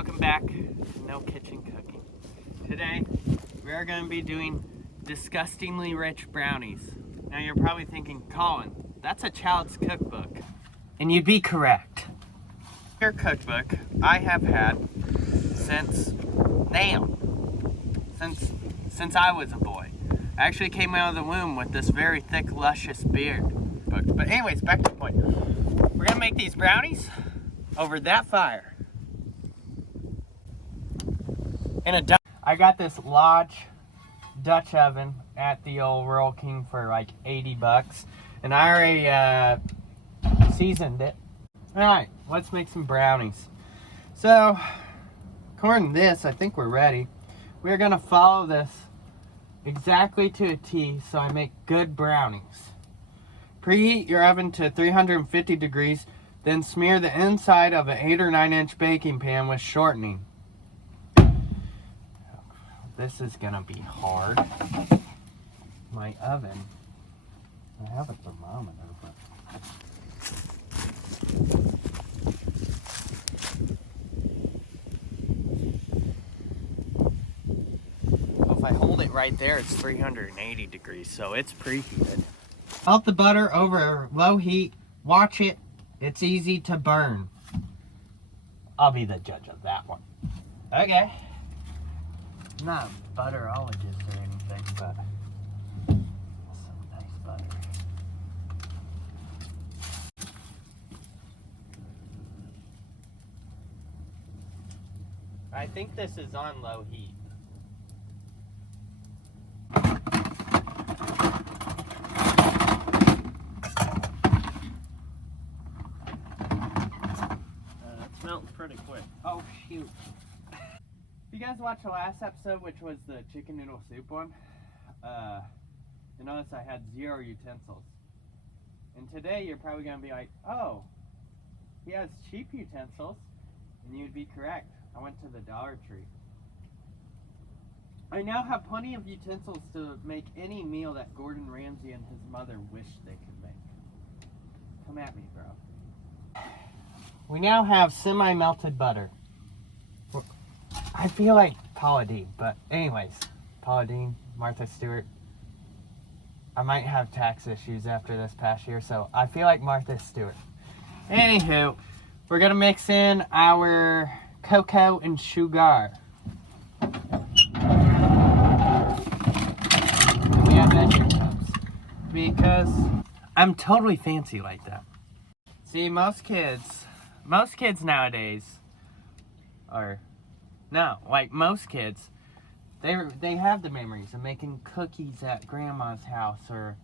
welcome back to No Kitchen Cooking. Today, we are going to be doing disgustingly rich brownies. Now you're probably thinking, Colin, that's a child's cookbook. And you'd be correct. Your cookbook I have had since I was a boy. I actually came out of the womb with this very thick, luscious beard book. But anyways, back to the point. We're gonna make these brownies over that fire. I got this Lodge Dutch oven at the old Rural King for like 80 bucks. And I already seasoned it. Alright, let's make some brownies. So, according to this, I think we're ready. We're gonna follow this exactly to a T so I make good brownies. Preheat your oven to 350 degrees, then smear the inside of an 8 or 9 inch baking pan with shortening. This is gonna be hard. My oven, I have a thermometer, but if I hold it right there, it's 380 degrees, so it's preheated. Melt the butter over low heat. Watch it. It's easy to burn. I'll be the judge of that one. Okay. I'm not a butterologist or anything, but some nice butter. I think this is on low heat. It's melting pretty quick. Oh shoot. If you guys watched the last episode, which was the chicken noodle soup one, you notice I had 0 utensils. And today you're probably going to be like, oh, he has cheap utensils. And you'd be correct. I went to the Dollar Tree. I now have plenty of utensils to make any meal that Gordon Ramsay and his mother wished they could make. Come at me, bro. We now have semi-melted butter. I feel like Paula Deen, but anyways, Paula Deen, Martha Stewart. I might have tax issues after this past year, so I feel like Martha Stewart. Anywho, we're gonna mix in our cocoa and sugar. And we have measuring cups because I'm totally fancy like that. See, most kids nowadays are, no, like most kids, they have the memories of making cookies at grandma's house or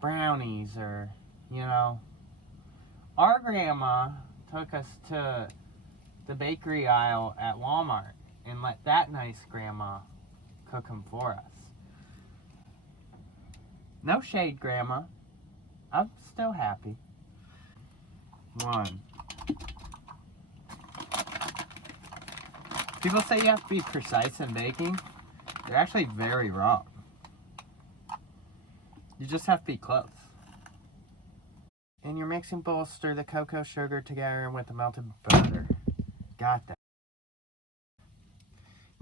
brownies or, you know. Our grandma took us to the bakery aisle at Walmart and let that nice grandma cook them for us. No shade, grandma. I'm still happy. 1. People say you have to be precise in baking. They're actually very wrong. You just have to be close. In your mixing bowl, stir the cocoa sugar together with the melted butter. Got that.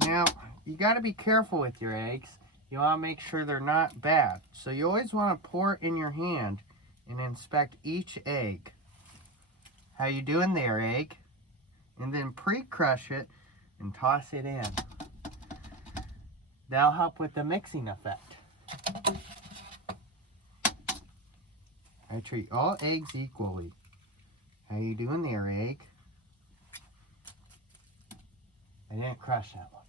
Now, you got to be careful with your eggs. You want to make sure they're not bad. So you always want to pour it in your hand and inspect each egg. How you doing there, egg? And then pre-crush it and toss it in. That'll help with the mixing effect. I treat all eggs equally. How you doing there, egg? I didn't crush that one.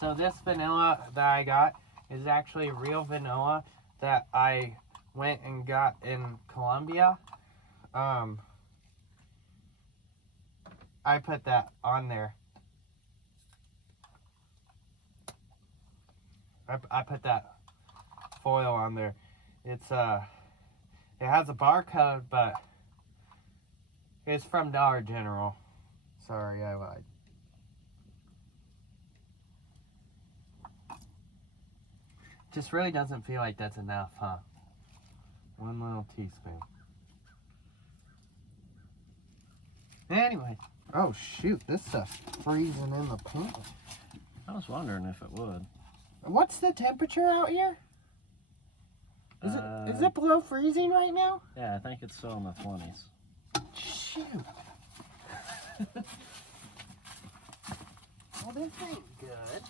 So this vanilla that I got is actually real vanilla that I went and got in Colombia. I put that on there. I put that foil on there. It's it has a barcode, but it's from Dollar General. Sorry, I lied. Just really doesn't feel like that's enough, huh? 1 little teaspoon. Anyway. Oh, shoot. This stuff's freezing in the pan. I was wondering if it would. What's the temperature out here? Is it below freezing right now? Yeah, I think it's still in the 20s. Shoot. Well, this ain't good.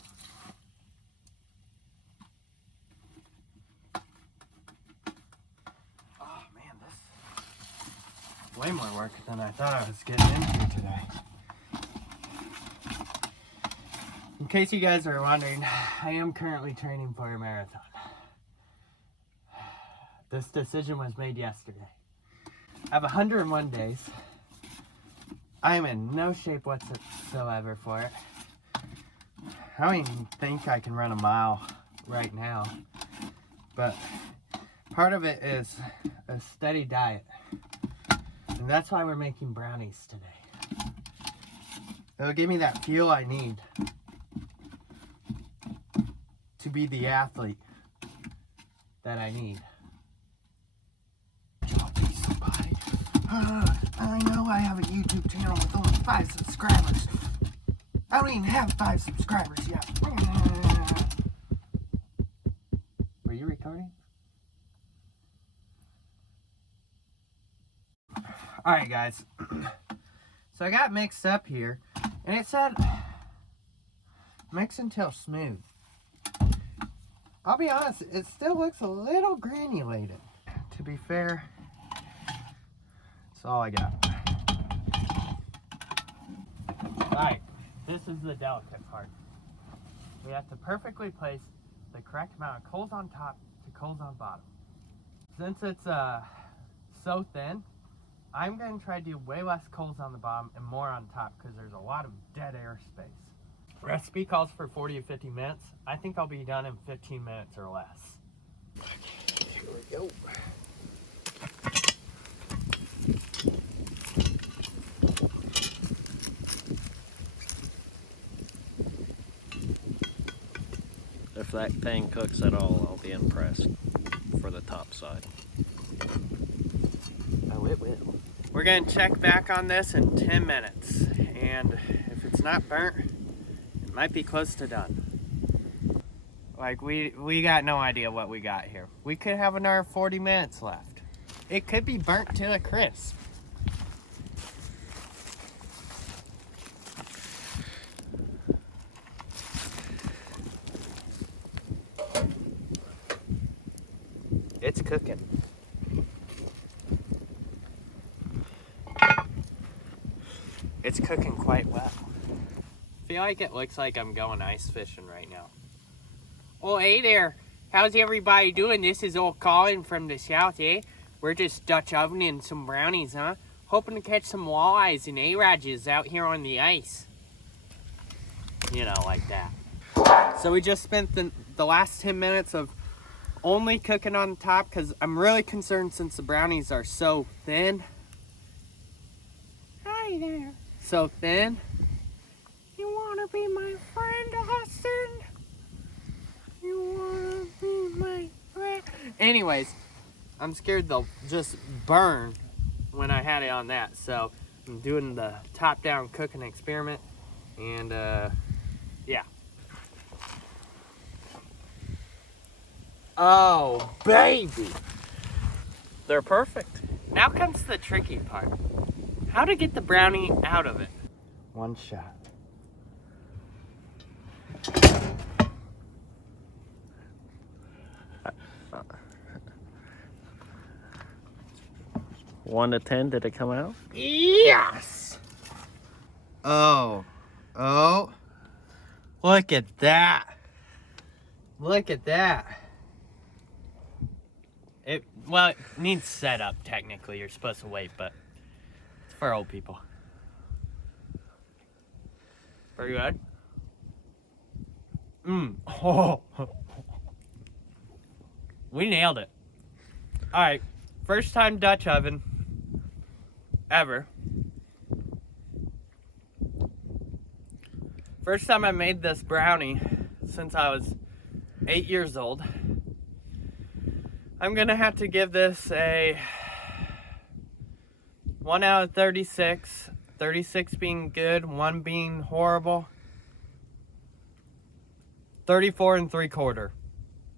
Oh, man, this is way more work than I thought I was getting into today. In case you guys are wondering, I am currently training for a marathon. This decision was made yesterday. I have 101 days. I am in no shape whatsoever for it. I don't even think I can run a mile right now. But part of it is a steady diet. And that's why we're making brownies today. It'll give me that fuel I need to be the athlete that I need. I know I have a YouTube channel with only 5 subscribers. I don't even have 5 subscribers yet. Were you recording? Alright guys, so I got mixed up here, and it said mix until smooth. I'll be honest, it still looks a little granulated. To be fair, that's all I got. Alright, this is the delicate part. We have to perfectly place the correct amount of coals on top to coals on bottom. Since it's so thin, I'm going to try to do way less coals on the bottom and more on top because there's a lot of dead air space. Recipe calls for 40 to 50 minutes. I think I'll be done in 15 minutes or less. Here we go. If that thing cooks at all, I'll be impressed for the top side. Oh, it will. We're going to check back on this in 10 minutes. And if it's not burnt, it might be close to done. Like, we got no idea what we got here. We could have another 40 minutes left. It could be burnt to a crisp. It's cooking. It's cooking quite well. I feel like it looks like I'm going ice fishing right now. Oh, hey there. How's everybody doing? This is old Colin from the south, eh? We're just Dutch ovening some brownies, huh? Hoping to catch some walleyes and A-radges out here on the ice. You know, like that. So we just spent the last 10 minutes of only cooking on the top because I'm really concerned since the brownies are so thin. Hi there. So thin. You want to be my friend, Austin? You want to be my friend? Anyways, I'm scared they'll just burn when I had it on that. So I'm doing the top-down cooking experiment. And, yeah. Oh, baby. They're perfect. Now comes the tricky part. How to get the brownie out of it. One shot. One to 10, did it come out? Yes! Oh. Oh. Look at that. Look at that. It needs setup technically. You're supposed to wait, but it's for old people. Pretty good. Oh. We nailed it. All right. First time Dutch oven ever. First time I made this brownie since I was 8 years old. I'm gonna have to give this a 1 out of 36 36 being good, 1 being horrible. 34 3/4.